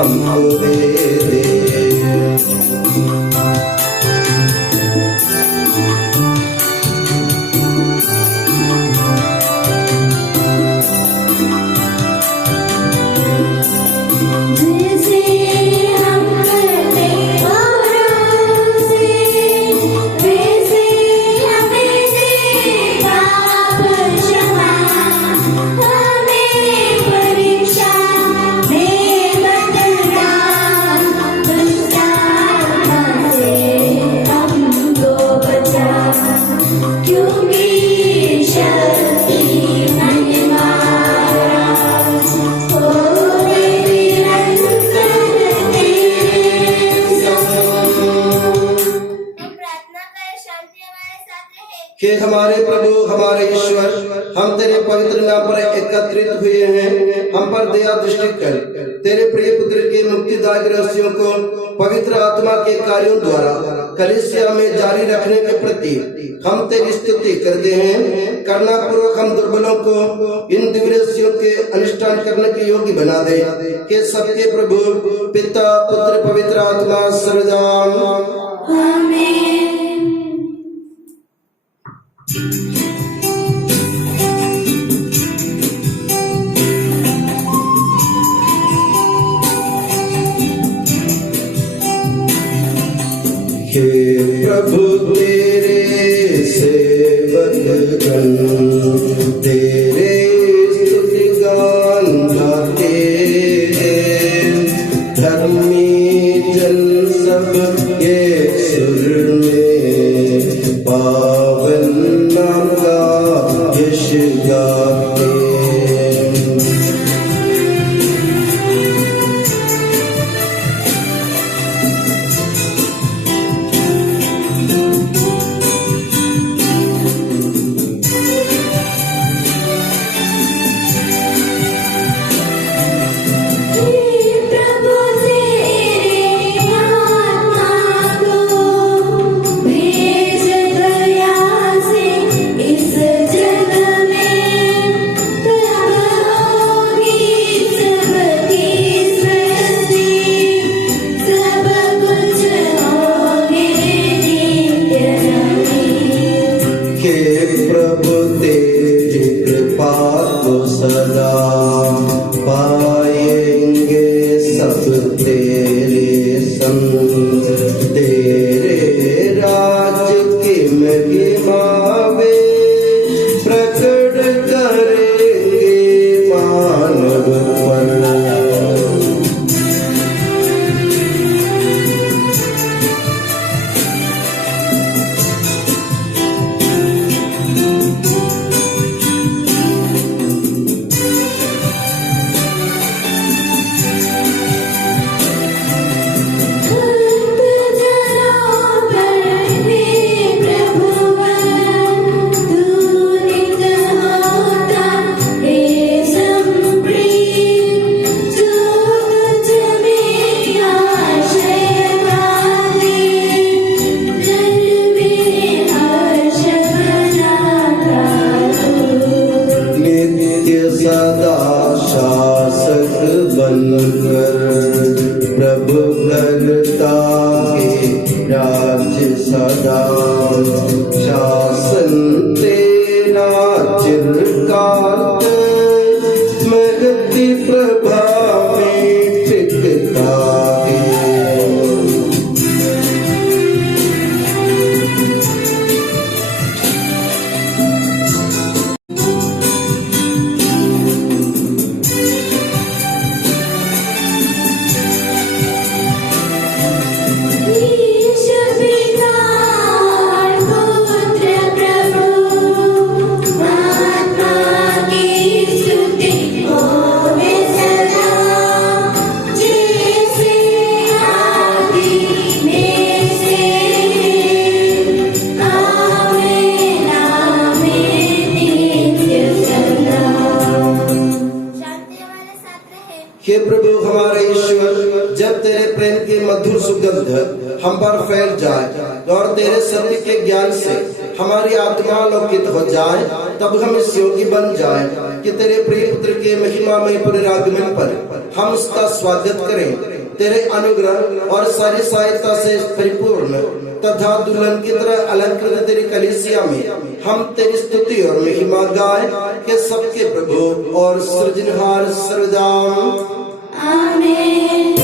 हमको दे दे। कि हमारे प्रभु हमारे ईश्वर, हम तेरे पवित्र नाम पर एकत्रित हुए हैं, हम पर दया दृष्टि कर तेरे प्रिय पुत्र के मुक्तिदायक रहस्यों को पवित्र आत्मा के कार्यों द्वारा कलीसिया में जारी रखने के प्रति हम तेरी स्तुति करते हैं। करना पूर्वक हम दुर्बलों को इन दिव्य रहस्यों के अनुष्ठान करने के योग्य बना दे, कि सबके प्रभु पिता पुत्र पवित्र आत्मा सर्वदा आमीन। हे प्रभु तेरे सेवकगण तेरे स्तुति गान गाते हैं, धर्मी जन सब के सुर में पावन नाम का यश गाते। प्रभु तेरी कृपा को सदा पाएंगे सब तेरे संग, तेरे राज की महिमा वे प्रकट करेंगे मानव पर। सदा शासक बनकर प्रभु करता है राज सदा, शासन तेरा चिरकाल महती प्रभा में टिकता है। हे प्रभु हमारे ईश्वर, जब तेरे प्रेम की मधुर सुगंध हम पर फैल जाए और तेरे सत्य के ज्ञान से हमारी आत्मा आलोकित हो जाए, तब हम इस योग्य बन जाए कि तेरे प्रिय पुत्र के महिमामय पुनरागमन पर हम उसका स्वागत करें। तेरे अनुग्रह और सारी सहायता से परिपूर्ण तथा दुल्हन की तरह अलंकृत तेरी कलीसिया में हम तेरी स्तुति और महिमा गाए के सबके प्रभु और सृजनहार सर्वदा आमीन।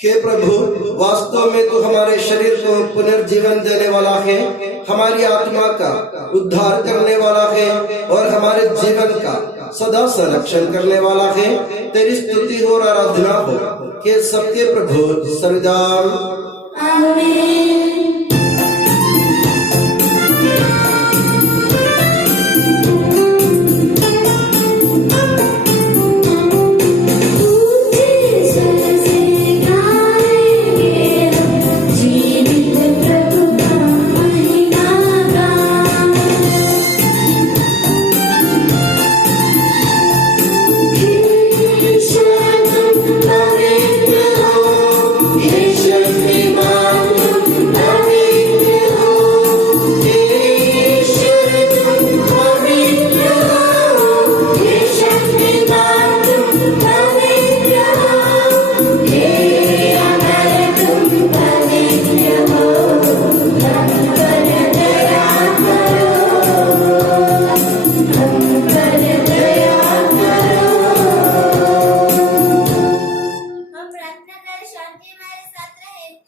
हे प्रभु, वास्तव में तू हमारे शरीर को पुनर्जीवन देने वाला है, हमारी आत्मा का उद्धार करने वाला है और हमारे जीवन का सदा संरक्षण करने वाला है। तेरी स्तुति हो और आराधना हो कि सबके प्रभु सर्वदा आमीन।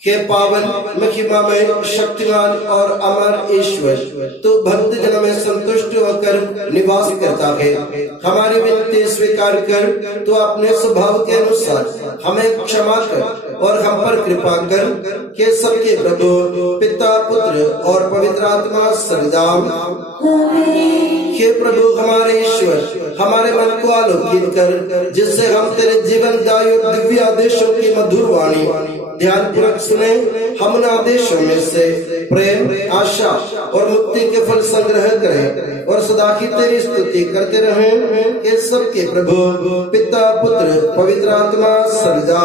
हे पावन महिमामय शक्तिमान और अमर ईश्वर, तू भक्त जन में संतुष्ट होकर निवास करता है। हमारी विनती स्वीकार कर तू अपने स्वभाव के अनुसार हमें क्षमा कर और हम पर कृपा कर के सबके प्रभु पिता पुत्र और पवित्र आत्मा सर्वदा। हे प्रभु हमारे ईश्वर, हमारे मन को आलोकित कर जिससे हम तेरे जीवनदायी और दिव्य आदेशों की मधुर वाणी ध्यान पूर्वक सुने। हम उन आदेशों में से प्रेम, आशा और मुक्ति के फल संग्रह करें और सदा की तेरी स्तुति करते रहें कि सबके प्रभु पिता पुत्र पवित्र आत्मा सर्वदा।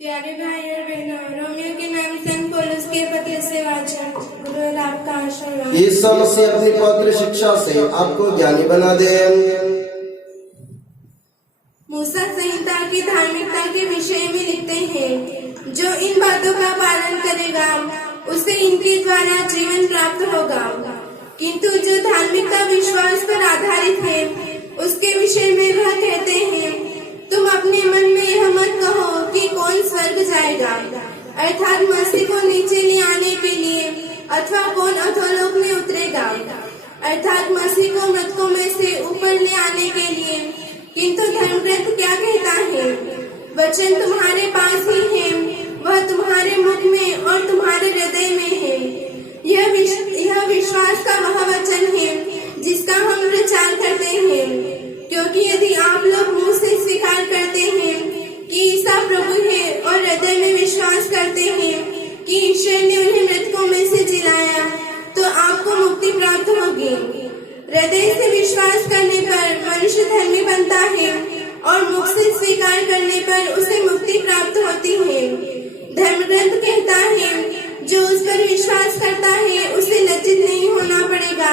प्यारे भाई और बहनों, रोमियो के नाम संत पौलुस के पत्र से वाचन। गुरु आपका आशीर्वाद। यीशु मसीह अपनी पवित्र शिक्षा से आपको ज्ञानी बना दे। मूसा संहिता की धार्मिकता के विषय में लिखते हैं, जो इन बातों का पालन करेगा उसे इनके द्वारा जीवन प्राप्त होगा। किंतु जो धार्मिकता विश्वास पर आधारित है उसके विषय में वह कहते हैं, तुम अपने मन में यह मत कहो कि कौन स्वर्ग जाएगा, अर्थात मसीह को नीचे ले आने के लिए, अथवा कौन अधोलोक में उतरेगा, अर्थात मसीह को मृतकों में से ऊपर ले आने के लिए। किंतु धर्मग्रंथ क्या कहता है, वचन तुम्हारे पास ही है, वह तुम्हारे मुख में और तुम्हारे हृदय में है। यह विश्वास का वह वचन है जिसका हम प्रचार करते हैं, क्योंकि यदि आप लोग मुंह से स्वीकार करते हैं कि ईसा प्रभु है और हृदय में विश्वास करते हैं हृदय से विश्वास करने पर मनुष्य धर्मी बनता है और मुख से स्वीकार करने पर उसे मुक्ति प्राप्त होती है। धर्म ग्रंथ कहता है जो उस पर विश्वास करता है उसे लज्जित नहीं होना पड़ेगा।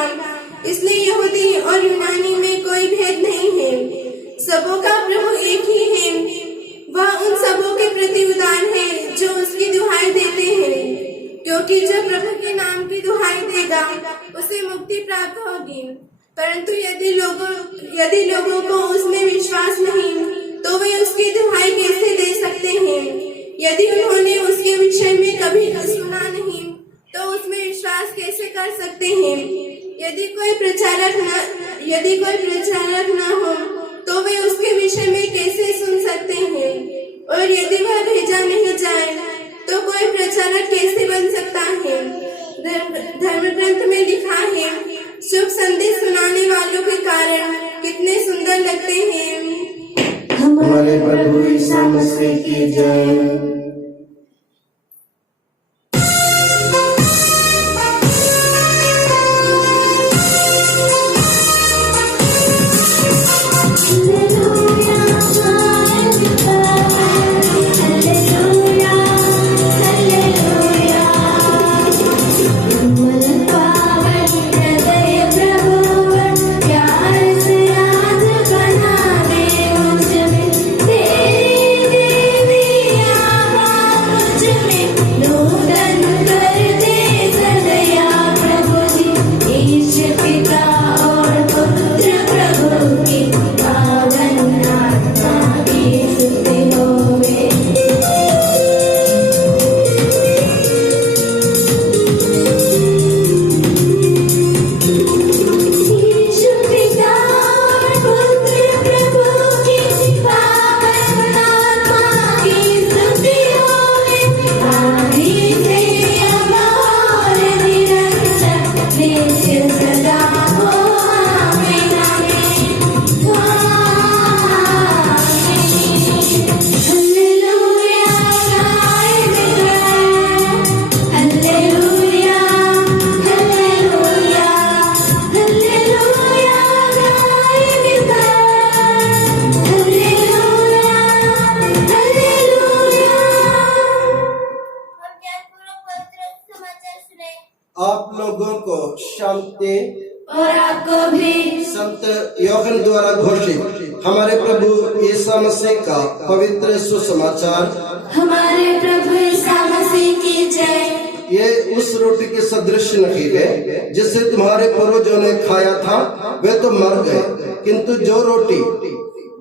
इसलिए यहूदी और यूनानी में कोई भेद नहीं है, सबों का प्रभु एक ही है। वह उन सबों के प्रति उदार है जो उसकी दुहाई देते हैं, क्योंकि जो प्रभु के नाम की दुहाई देगा उसे मुक्ति प्राप्त होगी। परंतु यदि लोगों को उसमें विश्वास नहीं तो वे उसकी दुहाई कैसे दे सकते हैं? यदि उन्होंने उसके विषय में कभी सुना नहीं तो उसमें विश्वास कैसे कर सकते हैं? यदि कोई प्रचारक न हो तो वे उसके विषय में कैसे सुन सकते हैं? और यदि वह भेजा नहीं जाए तो कोई प्रचारक कैसे बन सकता है? धर्म ग्रंथ में लिखा है, शुभ संदेश सुनाने वालों के कारण कितने सुंदर लगते हैं। हमारे प्रभु यीशु मसीह की जय। आप लोगों को शांति और आपको भी। संत यूहन्ना द्वारा घोषित हमारे प्रभु यीशु मसीह का पवित्र सुसमाचार। हमारे प्रभु यीशु मसीह की जय। ये उस रोटी के सदृश नहीं है जिसे तुम्हारे पूर्वजों ने खाया था, वे तो मर गए, किंतु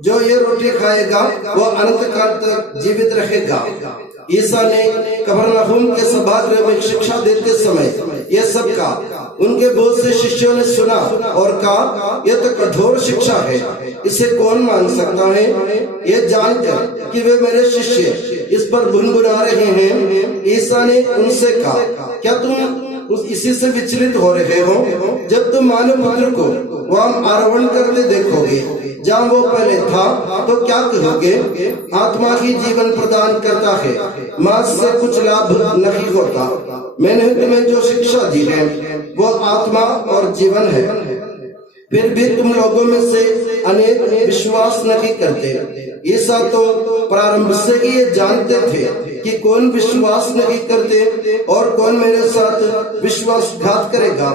जो ये रोटी खाएगा वो अनंत काल तक जीवित रहेगा। ईसा ने कफरनहूम के सभागृह में शिक्षा देते समय ये सब कहा। उनके बहुत से शिष्यों ने सुना और कहा, यह तो कठोर शिक्षा है, इसे कौन मान सकता है? ये जानकर कि वे मेरे शिष्य इस पर गुनगुना रहे हैं, ईसा ने उनसे कहा, क्या तुम इसी से विचलित हो रहे हो? जब तुम मानव पुत्र को वहां आरोहण करते देखोगे जहाँ वो पहले था, तो क्या कहोगे? आत्मा ही जीवन प्रदान करता है, मांस से कुछ लाभ नहीं होता। मैंने तुम्हें जो शिक्षा दी है वो आत्मा और जीवन है, फिर भी तुम लोगों में से अनेक विश्वास नहीं करते। ईसा तो प्रारंभ से ही ये जानते थे कि कौन विश्वास नहीं करते और कौन मेरे साथ विश्वासघात करेगा।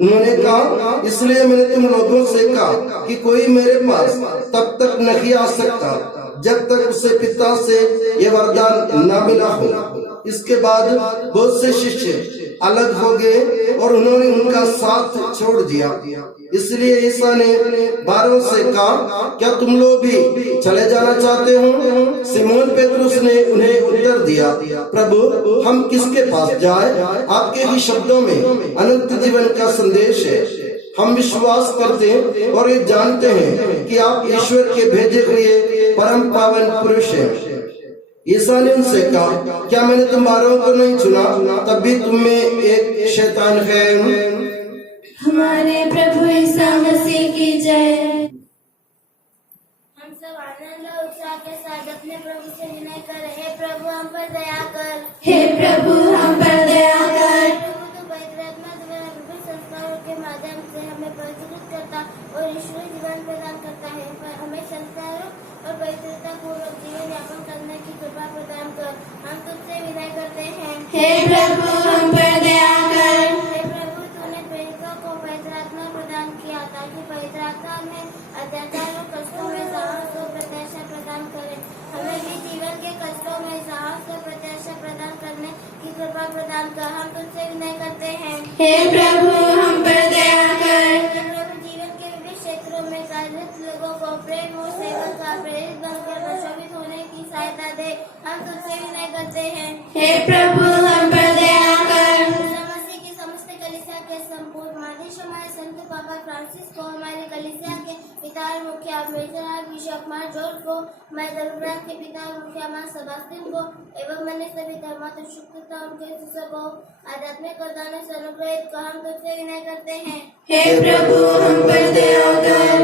उन्होंने कहा, इसलिए मैंने तुम लोगों से कहा कि कोई मेरे पास तब तक नहीं आ सकता जब तक उसे पिता से ये वरदान न मिला हो। इसके बाद बहुत से शिष्य अलग हो गए और उन्होंने उनका साथ छोड़ दिया। इसलिए ईसा ने 12 से कहा, क्या तुम लोग भी चले जाना चाहते हो? सिमोन पेतरुस ने उन्हें उत्तर दिया, प्रभु हम किसके पास जाए? आपके ही शब्दों में अनंत जीवन का संदेश है। हम विश्वास करते हैं और ये जानते हैं कि आप ईश्वर के भेजे हुए परम पावन पुरुष हैं। ईसा ने उनसे कहा, क्या मैंने तुम 12 को नहीं चुना? तब भी तुम में एक शैतान है। हमारे प्रभु यीशु मसीह की जय। हम सब आनंद और उत्साह के साथ अपने प्रभु से विनय कर, हे प्रभु हम पर दया कर। हे प्रभु हम पर दया कर। प्रभु तो पवित्र आत्मा द्वारा विभिन्न संस्कारों के माध्यम से हमें परिचित करता ईश्वरीय जीवन प्रदान करता है, पर हमें संस्कारों और पवित्रता पूर्वक जीवन यापन करने की कृपा प्रदान कर। हम तुझसे विनय करते हैं। हे प्रभु हम पर दया कर। हे प्रभु, तूने प्रेरितों को पवित्र आत्मा प्रदान किया ताकि पवित्र आत्मा में अत्याचार और कष्टों में साहस और प्रत्याशा प्रदान करे। हमें भी जीवन के कष्टों में साहस और प्रत्याशा प्रदान करने की कृपा प्रदान कर। हम तुझसे विनय करते हैं। हे प्रभु हम पर दया कर। हे प्रभु, जीवन के विभिन्न क्षेत्रों में कार्यरत लोगों को प्रेम और सेवा का प्रेरित बनकर प्रशोभित होने की सहायता दे। हम तुझसे विनय करते हैं। हे प्रभु हम पर दया कर। मसीह की समस्त कलीसिया के संपूर्ण महादेश हमारे संत पापा फ्रांसिस को, हमारे कलीसिया के पिता और मुखिया मेजर बिशप मार जॉर्ज को, हमारे धर्मराज के पिता और मुखिया मार सेबास्टियन को एवं मैंने सभी धर्मात्म शुक्रता उनके शिष्यों को आध्यात्मिक और दान से अनुग्रहित को। हम तुझसे विनय करते हैं। हे प्रभु हम पर दया कर।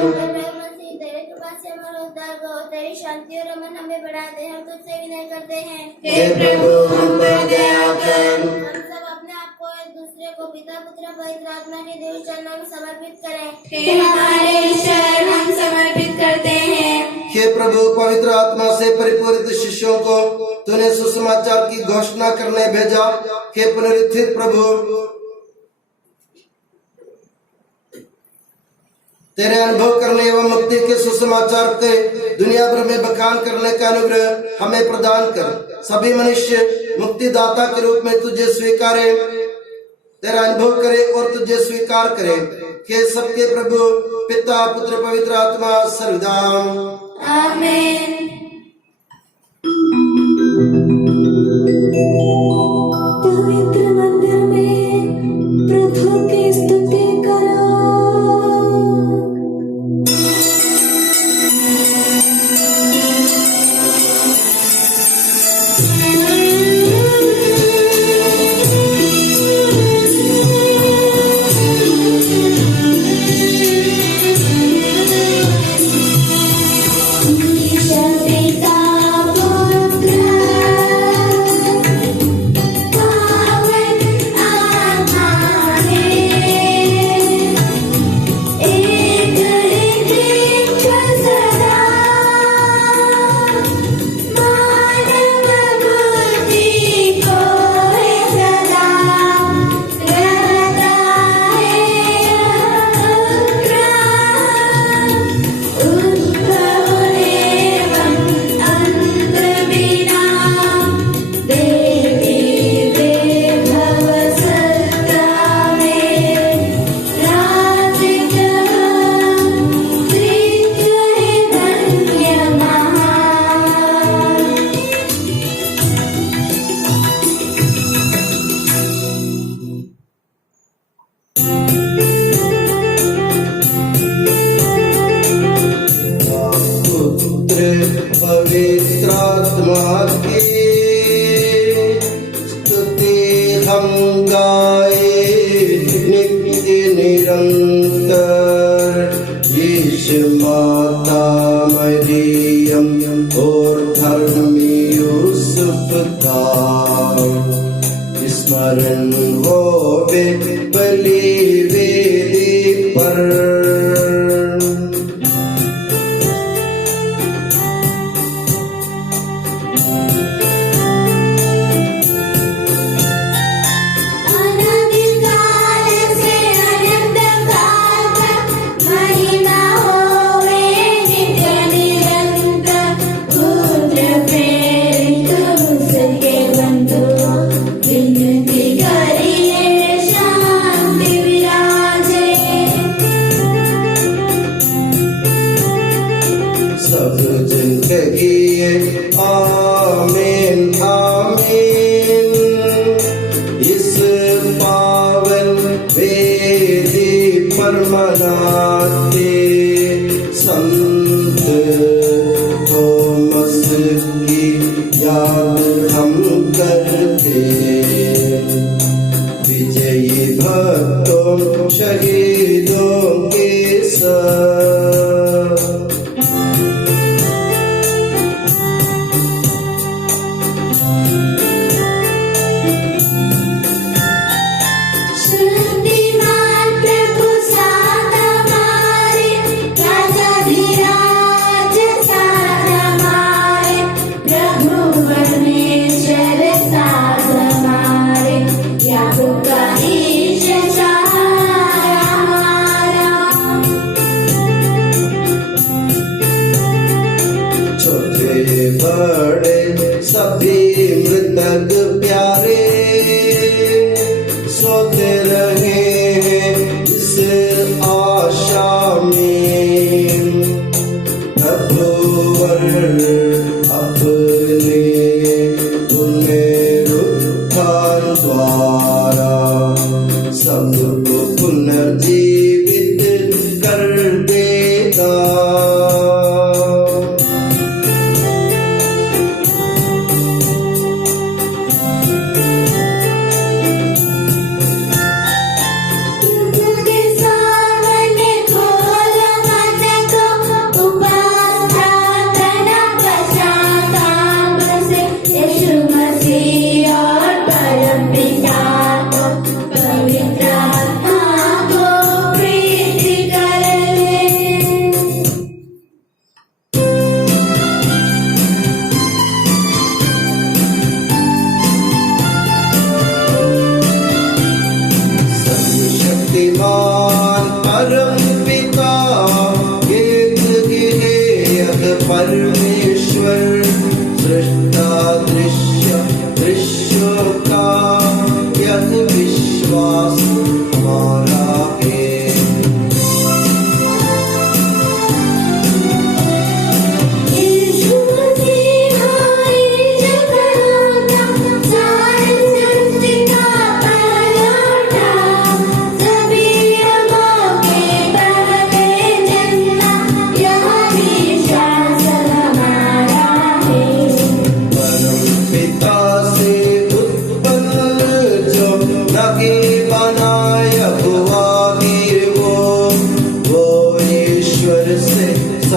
मसीह तेरे कृपा से हमारा उद्धार को, तेरी शांति और अमन हमें बढ़ा दे। हम तुझसे विनय करते हैं। हे प्रभु हम पर दया कर। हम सब अपने आप को एक दूसरे को पिता पुत्र पवित्र आत्मा के देव चरणों में समर्पित करें। हे हमारे ईश्वर हम समर्पित करते हैं। हे प्रभु, पवित्र आत्मा से परिपूरित शिष्यों को तूने सुसमाचार की घोषणा करने भेजा। हे पुनरुत्थित प्रभु, तेरे अनुभव करने एवं मुक्ति के सुसमाचार के दुनिया भर में बखान करने का अनुग्रह हमें प्रदान कर। सभी मनुष्य मुक्तिदाता के रूप में तुझे स्वीकारे, तेरा अनुभव करे और तुझे स्वीकार करे। हे सबके प्रभु, पिता पुत्र पवित्र आत्मा सर्वदा आमीन। पवित्र मंदिर में प्रभु की स्तुति करो। पवित्रात्मा की स्तुति हम गाए नित्य निरंतर। यीशु माता मरियम और धर्मी यूसुफ का स्मरण होवे बलि वेदी पर। सब जन कहिए आमीन आमीन। इस पावन वेदी पर मनाते संत थोमस की याद हम करते। विजयी भक्तों शहीदों के साथ शुद्धिमान प्रभु साथ हमारे,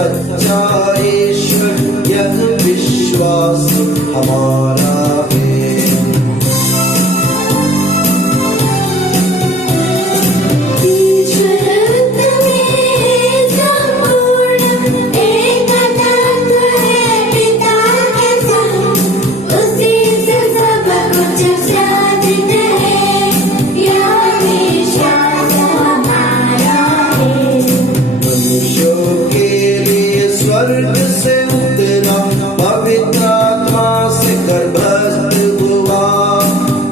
सच्चा ईश्वर यह विश्वास हमारा है। स्वर्ग से उतरा पवित्र आत्मा से गर्भस्थ हुआ,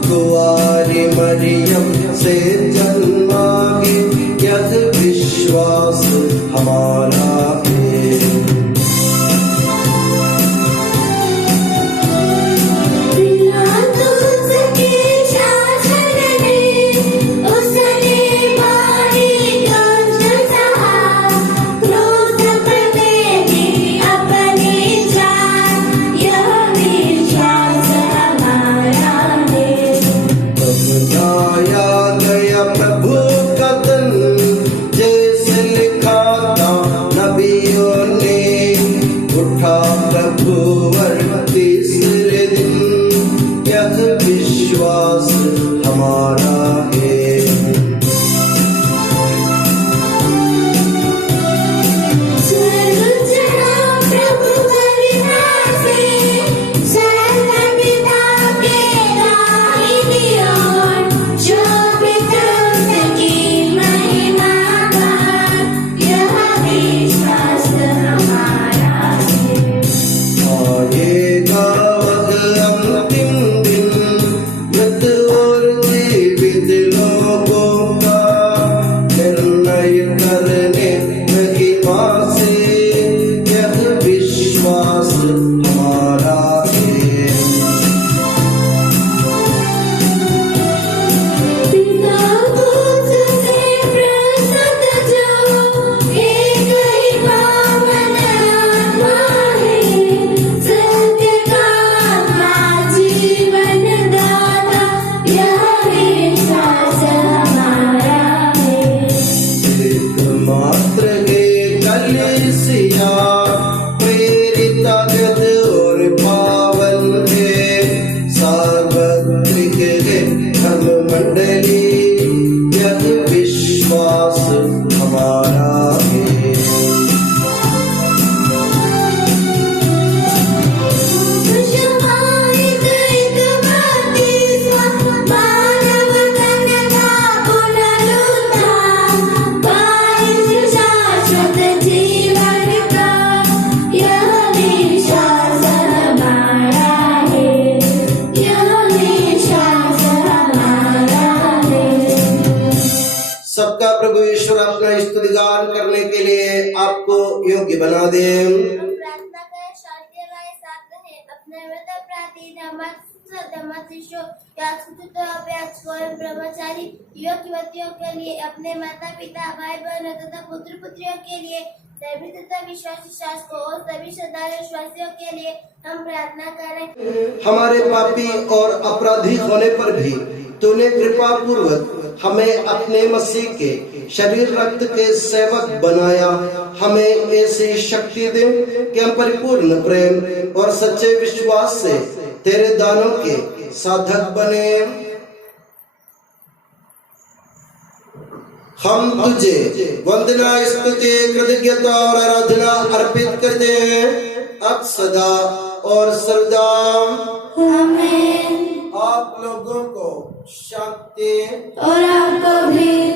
कुंवारी मरियम से जन्मा है यह विश्वास हमारा है। तीसरे दिन यह विश्वास हमारा है। सबका प्रभु ईश्वर अपना स्तुतिगान करने के लिए आपको योग्य बना दे। प्रार्थना करें, शांति हमारे साथ रहे। अपने मृत अपराधी ब्रह्मचारी युवतियों के लिए, अपने माता पिता भाई बहनों तथा पुत्र पुत्रियों के लिए, सभी तथा विश्वासी शासकों और सभी श्रद्धालु विश्वासियों के लिए हम प्रार्थना करें। हमारे पापी और अपराधी होने पर भी तूने कृपा पूर्वक हमें अपने मसीह के शरीर रक्त के सेवक बनाया। हमें ऐसी शक्ति दे कि हम परिपूर्ण प्रेम और सच्चे विश्वास से तेरे दानों के साधक बने। हम तुझे वंदना, स्तुति, कृतज्ञता और आराधना अर्पित करते हैं अब सदा और सर्वदा। आमीन। आप लोगों को शांति। और आपको भी।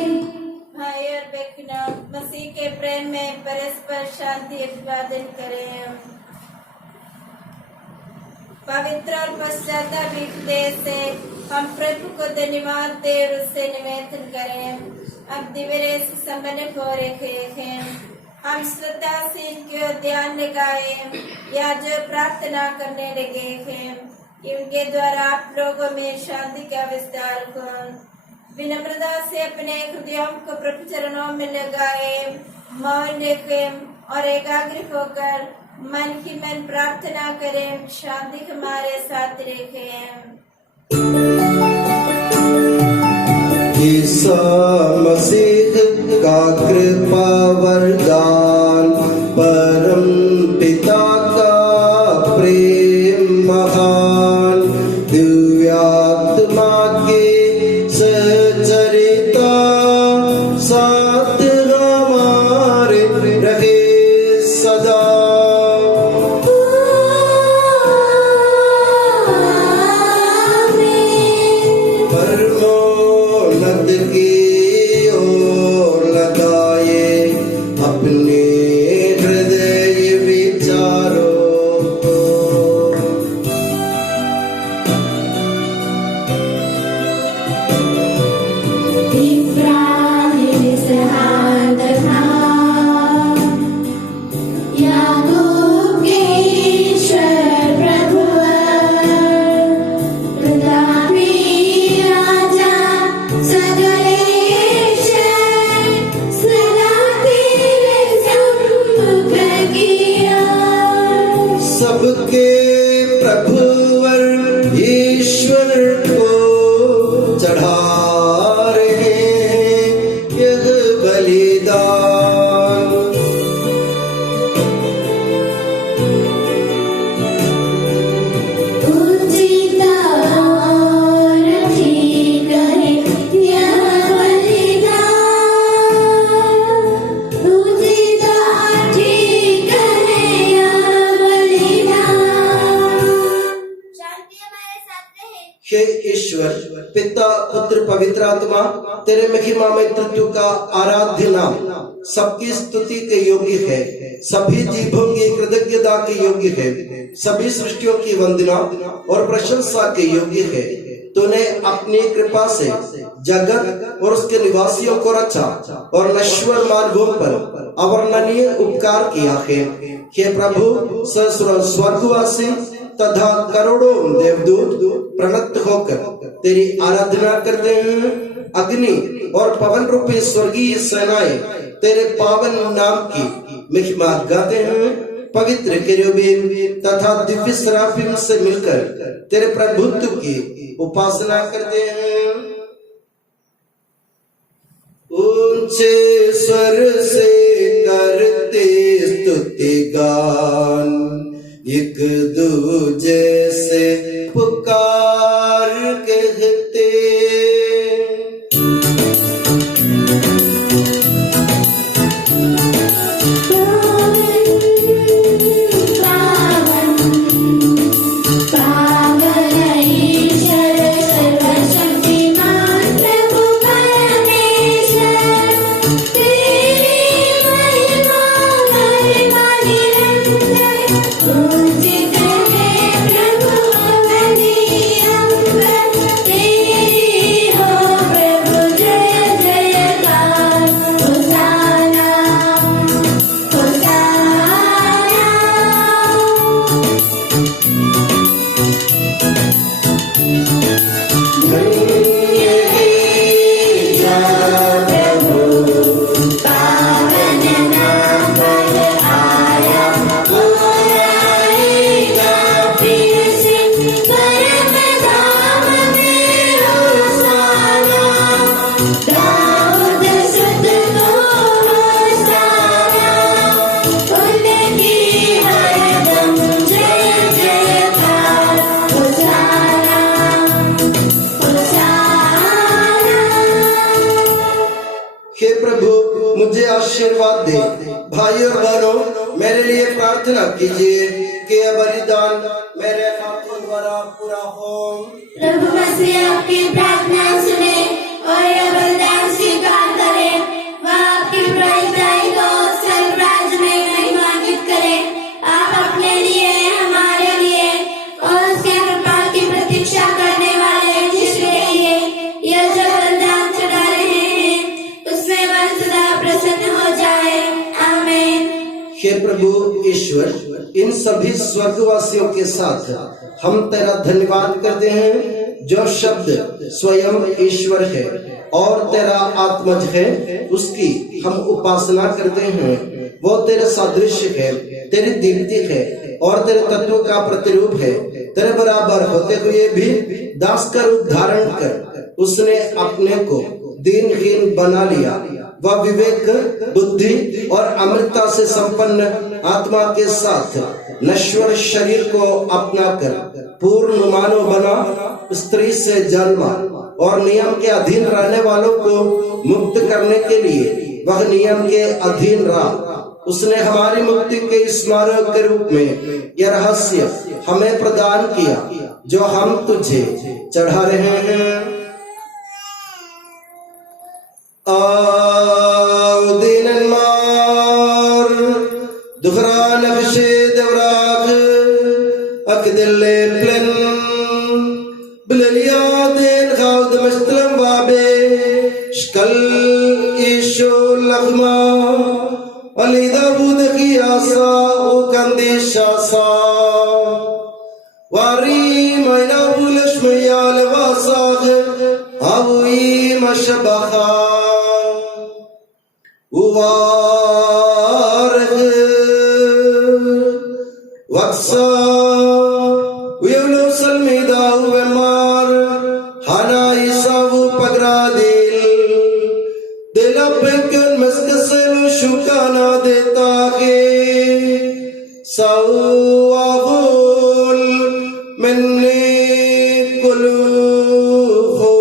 भाई और बहनों, मसीह के प्रेम में परस्पर शांति अभिवादन करें। पवित्र और पश्चाताप हृदय से हम प्रभु को धन्यवाद दे और उससे निवेदन करें। अब दिव्य संबंध हो रहे हैं, हम श्रद्धा से इनके ध्यान लगाए या जो प्रार्थना करने लगे हैं, इनके द्वारा आप लोगों में शांति का विस्तार हो। विनम्रता से अपने हृदयों को प्रभु चरणों में लगाए, मौन रखें और एकाग्र होकर मन ही मन प्रार्थना करें। शांति हमारे साथ रखें। ईसा मसीह का कृपा वरदान पर अपने हृदय विचारों को। सबके प्रभुवर ईश्वर को चढ़ा रहे हैं यह बलिदान। हे ईश्वर पिता पुत्र पवित्र आत्मा, तेरे महिमामय तत्व का आराध्य नाम सबकी स्तुति के योग्य है, सभी जीवों की कृतज्ञता के योग्य है, सभी सृष्टियों की वंदना और प्रशंसा के योग्य है। तूने अपनी कृपा से जगत और उसके निवासियों को रचा और नश्वर मानवों पर अवर्णनीय उपकार किया है। हे प्रभु, सहस्रों स्वर्गवासी तथा करोड़ों देवदूत प्रणत होकर तेरी आराधना करते हैं। अग्नि और पवन रूपी स्वर्गीय सेनाएं तेरे पावन नाम की महिमा गाते हैं। पवित्र केरूबीन तथा दिव्य सराफीम से मिलकर तेरे प्रभुत्व की उपासना करते हैं। ऊंचे स्वर से करते स्तुति गान, एक दूजे से पुकार कहते। मुझे आशीर्वाद दे। भाई और बहनों, मेरे लिए प्रार्थना कीजिए कि यह बलिदान मेरे हाथों द्वारा पूरा हो। प्रभु मसीह आपकी प्रार्थना सुने और यह बलिदान स्वीकार करे। वह आपकी प्रभुताई को स्वर्ग राज्य में महिमान्वित करे। आप अपने लिए, हमारे लिए और उसके कृपा की प्रतीक्षा करने वाले जिसके लिए यह जो बलिदान चढ़ा रहे हैं उसमें वह सदा प्रसन्न हो जाए। आमीन। हे प्रभु ईश्वर, इन सभी स्वर्गवासियों के साथ हम तेरा धन्यवाद करते हैं जो शब्द स्वयं ईश्वर है और तेरा आत्मज है, उसकी हम उपासना करते हैं। वो तेरे सादृश्य है, तेरी दीप्ति है और तेरे तत्व का प्रतिरूप है। तेरे बराबर होते हुए भी दास का रूप धारण कर उसने अपने को दीनहीन बना लिया। वह विवेक, बुद्धि और अमृतता से संपन्न आत्मा के साथ नश्वर शरीर को अपनाकर पूर्ण मानव बना, स्त्री से जन्मा और नियम के अधीन रहने वालों को मुक्त करने के लिए वह नियम के अधीन रहा। उसने हमारी मुक्ति के स्मारक के रूप में यह रहस्य हमें प्रदान किया जो हम तुझे चढ़ा रहे हैं। आओ दीनन्मार Dukhra naqshe devrak akdille plen Bilaliyaden khawd mastlam wabe Shkal isho lakhma Ali Dawood ki asa o kandisha sa Wari mayna bulish mayal wasaq Awi mashbakha Uwarg Waksa Uyevlo salmida uvemar Hana isavu pagradil Dila pekun maskaselu shukana deta ke Sawahul minni kulukhun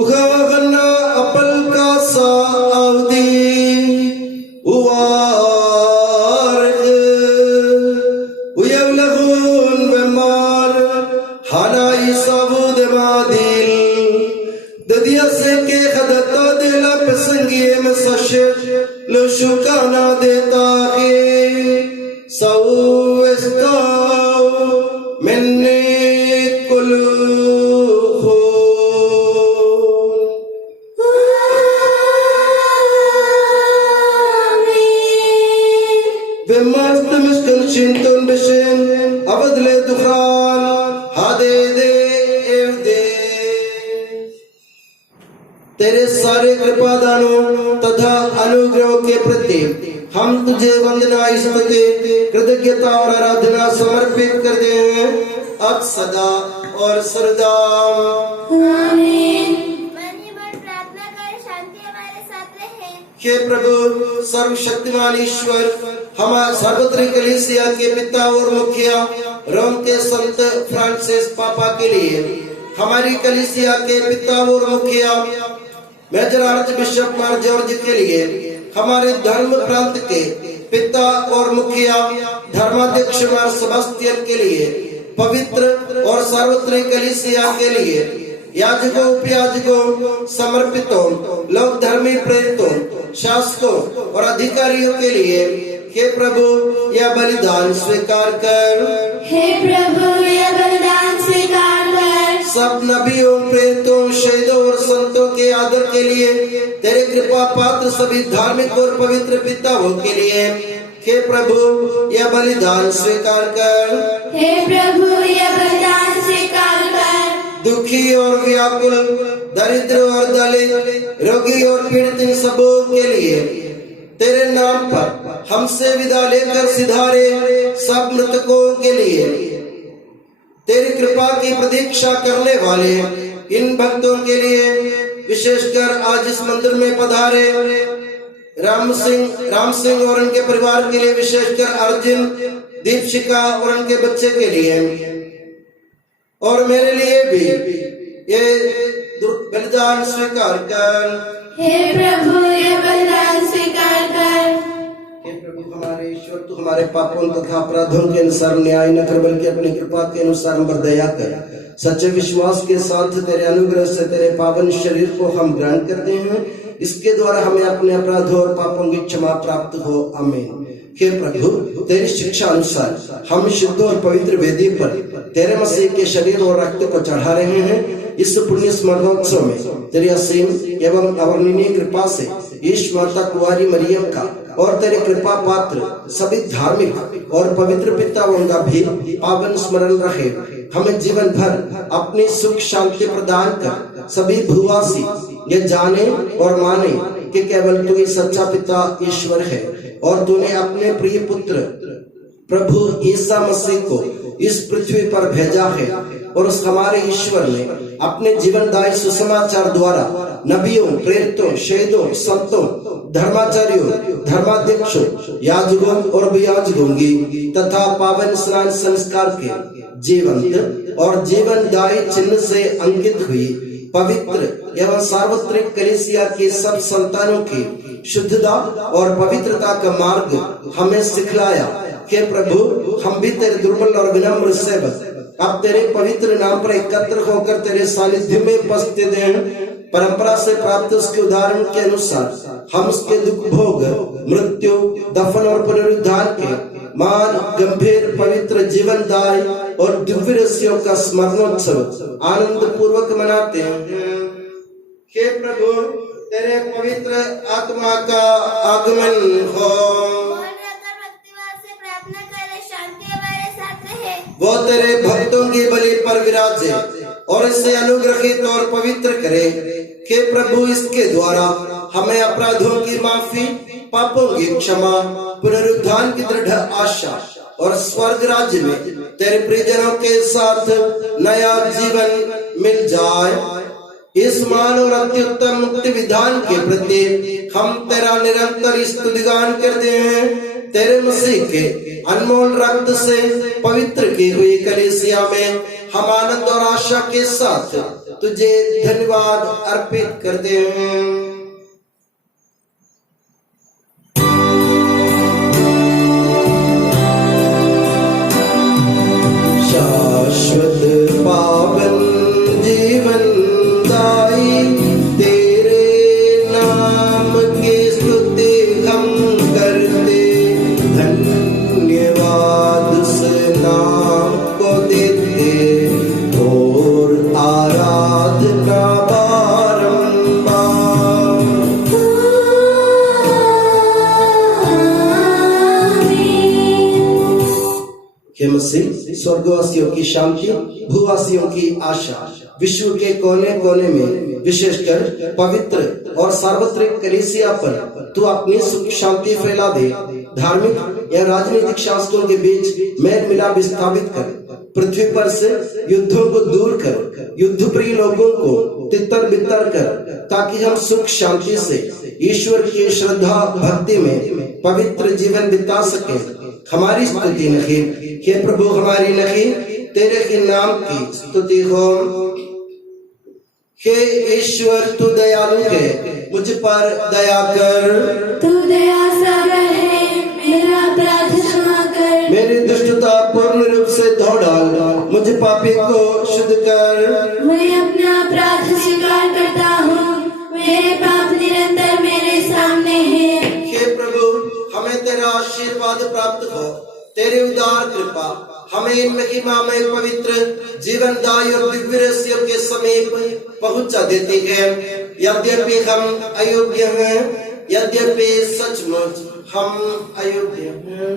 Ukhawagana apal ka saavdi Uwarg Uyevlahun vemar Hana isavu demadil Dadiya se ke khadata dila pasangiye mein sashir Lo shukana deta ke Sawistaw minni kulukhun Vemast miskan shintun bishin Avadle dukhan Hade de evde तेरे सारे कृपादानों तथा अनुग्रह के प्रति हम तुझे वंदना स्तुति कृतज्ञता और आराधना समर्पित करते हैं अब सदा और सर्वदा आमीन। मन ही मन प्रार्थना कर शांति हमारे साथ रहे। हे प्रभु सर्वशक्तिमान ईश्वर हमारे सार्वत्रिक कलीसिया के पिता और मुखिया रोम के संत फ्रांसिस पापा के लिए हमारी कलीसिया के पिता और मुखिया मेजर आर्च बिशप मार जॉर्ज के लिए हमारे धर्म प्रांत के पिता और मुखिया धर्माध्यक्ष मार सेबास्टियन के लिए पवित्र और सार्वत्रिक कलीसिया के लिए याजकों उपयाजकों समर्पितों लोक धर्मी प्रेरितों शासकों और अधिकारियों के लिए हे प्रभु यह बलिदान स्वीकार कर हे प्रभु यह बलिदान स्वीकार कर सब नबियों प्रेरितों शहीदों और संतों के आदर के लिए तेरे कृपा पात्र सभी धार्मिक और पवित्र पिताओं के लिए हे प्रभु यह बलिदान स्वीकार कर हे प्रभु यह बलिदान स्वीकार कर दुखी और व्याकुल दरिद्र और दलित रोगी और पीड़ित इन सबों के लिए तेरे नाम पर हमसे विदा लेकर सिधारे सब मृतकों के लिए तेरी कृपा की प्रतीक्षा करने वाले इन भक्तों के लिए विशेषकर आज इस मंदिर में पधारे राम सिंह और उनके परिवार के लिए विशेषकर अर्जुन दीपशिका और उनके बच्चे के लिए और मेरे लिए भी ये बलिदान स्वीकार कर हे प्रभु यह बलिदान स्वीकार कर हे प्रभु हमारे ईश्वर तू हमारे पापों तथा अपराधों के अनुसार न्याय न कर बल्कि अपनी कृपा के अनुसार हम पर दया कर सच्चे विश्वास के साथ तेरे अनुग्रह से तेरे पावन शरीर को हम ग्रहण करते हैं इसके द्वारा हमें अपने अपराधों और पापों की क्षमा प्राप्त हो आमीन। हे प्रभु तेरी शिक्षा अनुसार हम शुद्ध और पवित्र वेदी पर तेरे मसीह के शरीर और रक्त को चढ़ा रहे हैं इस पुण्य स्मरणोत्सव में तेरी असीम एवं अवर्णनीय कृपा से ईश माता कुंवारी मरियम का और तेरे कृपा पात्र सभी धार्मिक और पवित्र पिताओं का भी पावन स्मरण रहे हमें जीवन भर अपनी सुख शांति प्रदान कर सभी भूवासी ये जाने और माने कि केवल तू ही सच्चा पिता ईश्वर है और तूने अपने प्रिय पुत्र प्रभु ईसा मसीह को इस पृथ्वी पर भेजा है और उस हमारे ईश्वर ने अपने जीवनदायी सुसमाचार द्वारा नबियों प्रेरितों शहीदों संतों धर्माचार्यों धर्माध्यक्षों याजकों और वियाजकों तथा पावन स्नान संस्कार के जीवंत और जीवनदायी चिन्ह से अंकित हुई पवित्र एवं सार्वत्रिक कलीसिया की सब संतानों की शुद्धता और पवित्रता का मार्ग हमें सिखलाया। हे प्रभु हम भी तेरे दुर्बल और विनम्र सेवक अब तेरे पवित्र नाम पर एकत्र होकर तेरे सानिध्य में उपस्थित हैं। परंपरा से प्राप्त उसके उदाहरण के अनुसार हम उसके दुख भोग, मृत्यु, दफन और पुनरुद्धार के मान, गंभीर, पवित्र, जीवनदायी और दिव्य रहस्यों का स्मरणोत्सव आनंद पूर्वक मनाते हैं। हे प्रभु, तेरे पवित्र आत्मा का आगमन हो। मौन रहकर भक्तिभाव से प्रार्थना करें, शांति हमारे साथ रहे। वो तेरे भक्तों की बलि पर विराजे और इसे अनुग्रहित और पवित्र करे। हे प्रभु, इसके द्वारा हमें अपराधों की माफी, पापों की क्षमा, पुनरुत्थान की दृढ़ आशा और स्वर्ग राज्य में तेरे प्रियजनों के साथ नया जीवन मिल जाए। इस मान और अत्युत्तम मुक्ति विधान के प्रति हम तेरा निरंतर स्तुतिगान करते हैं। तेरे मसीह के अनमोल रक्त से पवित्र की हुई कलीसिया में हम आनंद और आशा के साथ तुझे धन्यवाद अर्पित करते हैं। शाश्वत पावन जीवन दाई तेरे नाम की स्तुति हम करते, धन्यवाद उस नाम को देते और आराधना बारंबार। हे मसीह, स्वर्गवासियों की शांति, भूवासियों की आशा, विश्व के कोने कोने में विशेषकर पवित्र और सार्वत्रिक कलीसिया पर तू अपनी सुख शांति फैला दे। धार्मिक या राजनीतिक शासकों के बीच मेल मिलाप स्थापित कर, पृथ्वी पर से युद्धों को दूर कर, युद्ध प्रिय लोगों को तितर बितर कर, ताकि हम सुख शांति से ईश्वर की श्रद्धा भक्ति में पवित्र जीवन बिता सके। हमारी स्तुति नहीं, हे प्रभु, हमारी नहीं, तेरे ही नाम की स्तुति हो। हे ईश्वर, तू दयालु है, मुझ पर दया कर। तू दया सागर है, मेरा अपराध क्षमा कर। मेरी दुष्टता पूर्ण रूप से धो डाल, मुझ पापी को शुद्ध कर। मैं अपना अपराध स्वीकार करता हूँ, मेरे पाप निरंतर मेरे सामने हैं। हे प्रभु, हमें तेरा आशीर्वाद प्राप्त हो। तेरी उदार कृपा हमें इन महिमामय पवित्र जीवनदायी और दिव्य रहस्यों के समीप पहुंचा देती है। यद्यपि हम अयोग्य हैं, यद्यपि सचमुच हम अयोग्य हैं।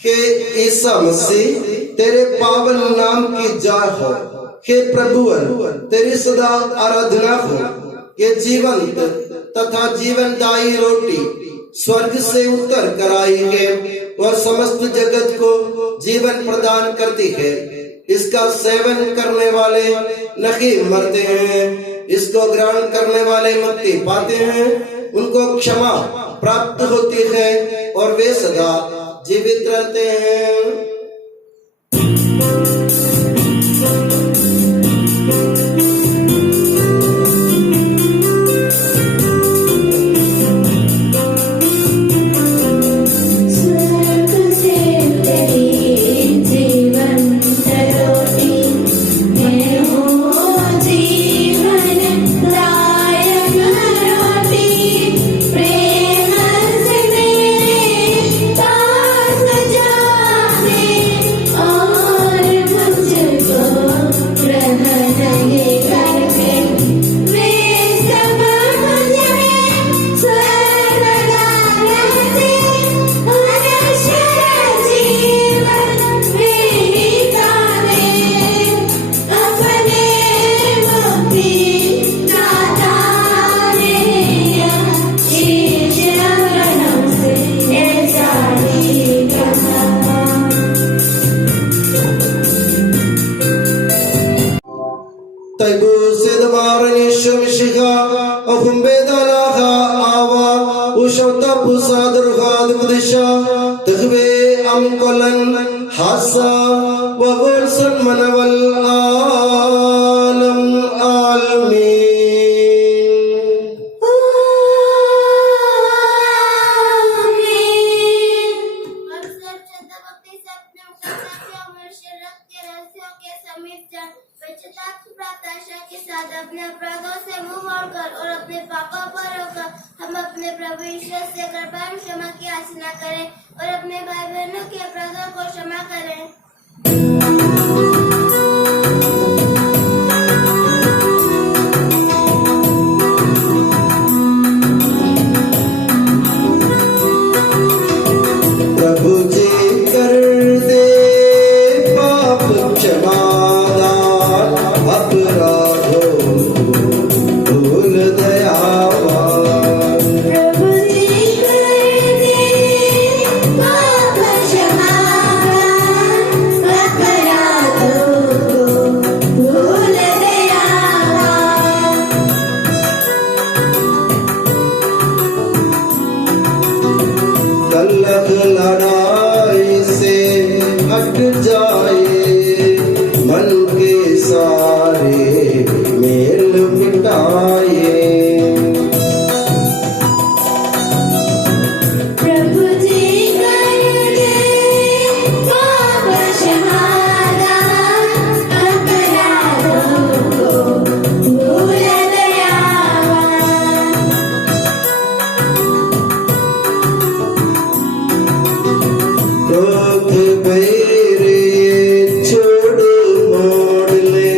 हे ईसा मसीह, तेरे पावन नाम की जय हो। हे प्रभुवर, तेरी सदा आराधना हो। ये जीवंत तथा जीवनदायी रोटी स्वर्ग से उतर कर आई है और समस्त जगत को जीवन प्रदान करती है। इसका सेवन करने वाले नहीं मरते हैं, इसको ग्रहण करने वाले मुक्ति पाते हैं। उनको क्षमा प्राप्त होती है और वे सदा जीवित रहते हैं। क्रिश्चियन पश्चाताप की प्राप्त आशा के साथ अपने अपराधों से मुंह मोड़कर और अपने पापों पर रोकर हम अपने प्रभु ईश्वर से कृपा और क्षमा की याचना करें और अपने भाई बहनों के अपराधों को क्षमा करें। प्रभु जी कर दे पाप क्षमादान अपराधों को भूल दयावान। प्रभु जी कर दे पाप क्षमादान अपराधों को भूल दयावान। कलह लड़ाई से हट जाए मन के सारे मेल मिटाए। प्रभु जी कर दे पाप क्षमादान अपराधों को भूल दयावान। क्रोध बैरे छोड़ मोड़ ले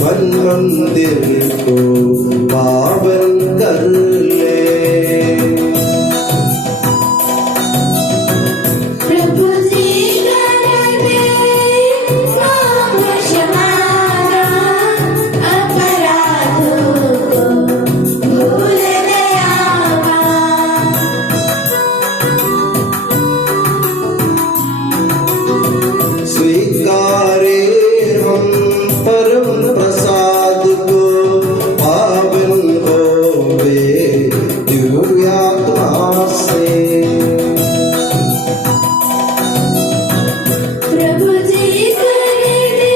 मन मंदिर को पावन कर ले। प्रभु जी कर दे पाप क्षमादान अपराधों को भूल दयावान। स्वीकारे हम परम प्रसाद को पावन होवे दिव्यात्मा से। प्रभु जी कर दे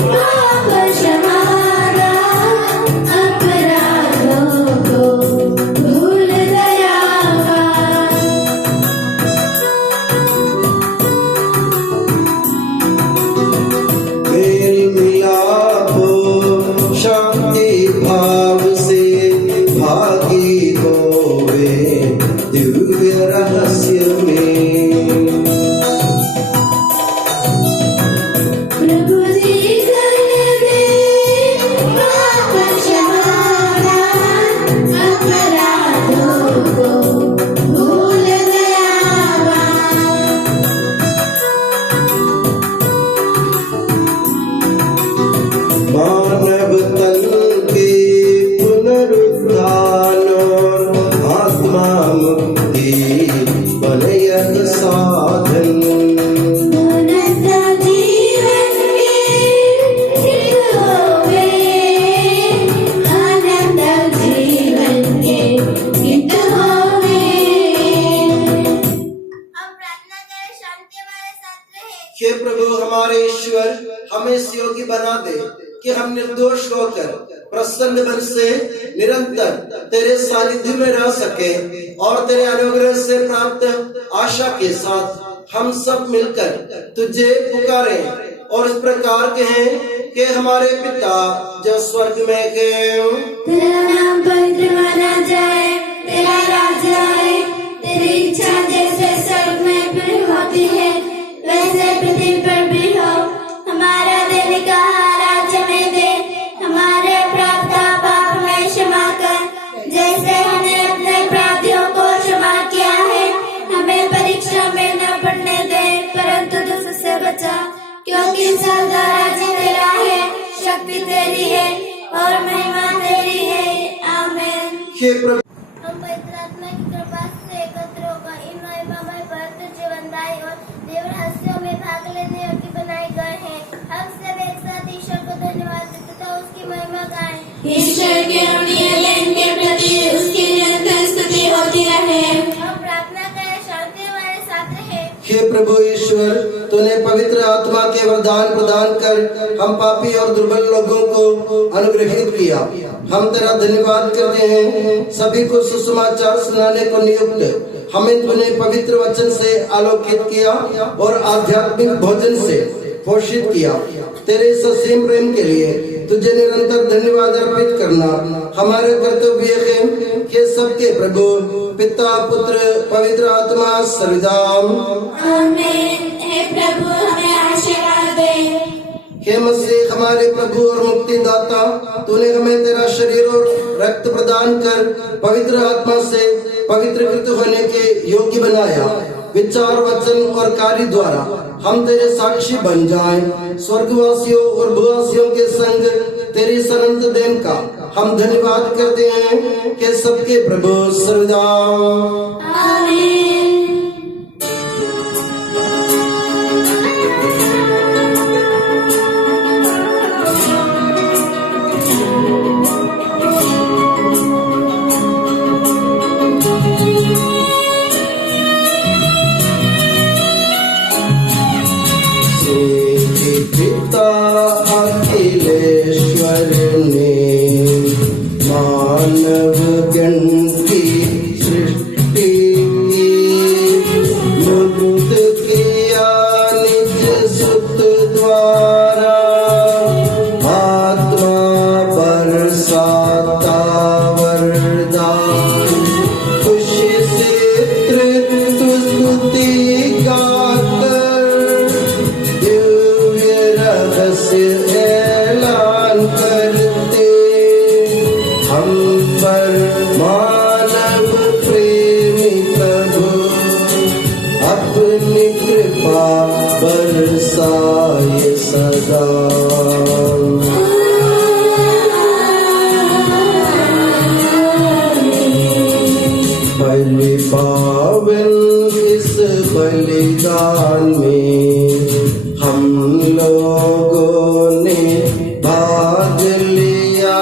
पाप क्षमादान अपराधों को भूल दयावान। मेल मिलाप हो शांति भाव से भागी होवे दिव्य रहस्य में। प्रभु जी कर दे पाप क्षमादान अपराधों को भूल दयावान। मानव तन के पुनरुत्थान और आत्मा मुक्ति बनयक साधन। अनंत जीवन के हित होवे, अनंत जीवन के हित होवे। हम प्रार्थना करें शांति हमारे साथ रहे। हे प्रभु हमारे ईश्वर, हमें इस योग्य बना दे कि हम निर्दोष होकर प्रसन्न मन से निरंतर तेरे सानिध्य में रह सके और तेरे अनुग्रह से प्राप्त आशा के साथ हम सब मिलकर तुझे पुकारे और इस प्रकार कहें कि हमारे पिता जो स्वर्ग में है, तेरा नाम पवित्र माना जाए, तेरा राज्य आए, तेरी इच्छा जैसे स्वर्ग में पूरी होती है वैसे पृथ्वी पर भी हो। हमारा दैनिक आहार आज हमें दे, हमारे अपराध का पाप हमें क्षमा कर जैसे हमने अपने अपराधियों को क्षमा किया है। हमें परीक्षा में न पड़ने दे परंतु दुष्ट से बचा, क्योंकि सदा राज्य तेरा है, शक्ति तेरी है और महिमा तेरी है। आमीन। हे प्रभु हम पवित्र आत्मा की कृपा से एकत्र होकर इन महिमामय पवित्र जीवनदायी और देव रहस्यों में भाग लेने योग्य बनाए गए हैं। हम सब एक साथ ईश्वर को धन्यवाद देते तथा उसकी महिमा गाएं। ईश्वर के रमणीय लेन के प्रति उसकी निरंतर स्तुति होती रहे। हम प्रार्थना करें शांति हमारे साथ रहे। हे प्रभु ईश्वर, तूने पवित्र आत्मा के वरदान प्रदान कर हम पापी और दुर्बल लोगों को अनुग्रहित किया। हम तेरा धन्यवाद करते हैं। सभी को सुसमाचार सुनाने को नियुक्त हमें तूने पवित्र वचन से आलोकित किया और आध्यात्मिक भोजन से पोषित किया। तेरे ससीम प्रेम के लिए तुझे निरंतर धन्यवाद अर्पित करना हमारे कर्तव्य है कि सबके प्रभु पिता पुत्र पवित्र आत्मा सर्वदा आमीन। हे प्रभु हमें आशीर्वाद दे। हे मसीह हमारे प्रभु और मुक्तिदाता, तूने हमें तेरा शरीर और रक्त प्रदान कर पवित्र आत्मा से पवित्रकृत होने के योग्य बनाया। विचार वचन और कार्य द्वारा हम तेरे साक्षी बन जाएं। स्वर्गवासियों और भूवासियों के संग तेरी अनंत देन का हम धन्यवाद करते हैं कि सबके प्रभु सर्वदा आमीन। पिता अखिलेश्वर ने मानव गण की सृष्टि मुक्त किया निज सुत द्वारा। आत्मा बरसाता वरदान, खुशी से तृप्त स्तुति गाकर ऐलान करते हम पर मानव प्रेमी प्रभु अपनी कृपा बरसाए सदा। बलि पावन इस बलिदान में हम लोगों ने भाग लिया।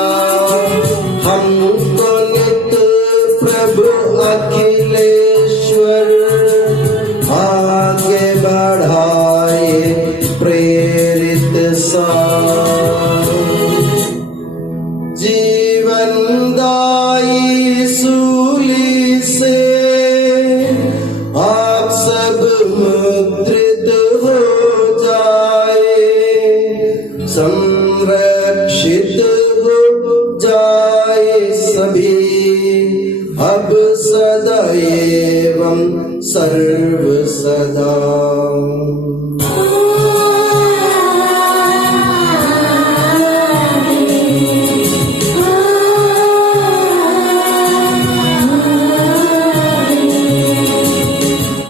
हमको नित प्रभु अखिलेश्वर आगे बढ़ाए प्रेरित सा। जीवनदायी सूली से आप सब मुद्रित हो जाए, संरक्षित हो जाए सभी अब सदा एवं सर्व सदा।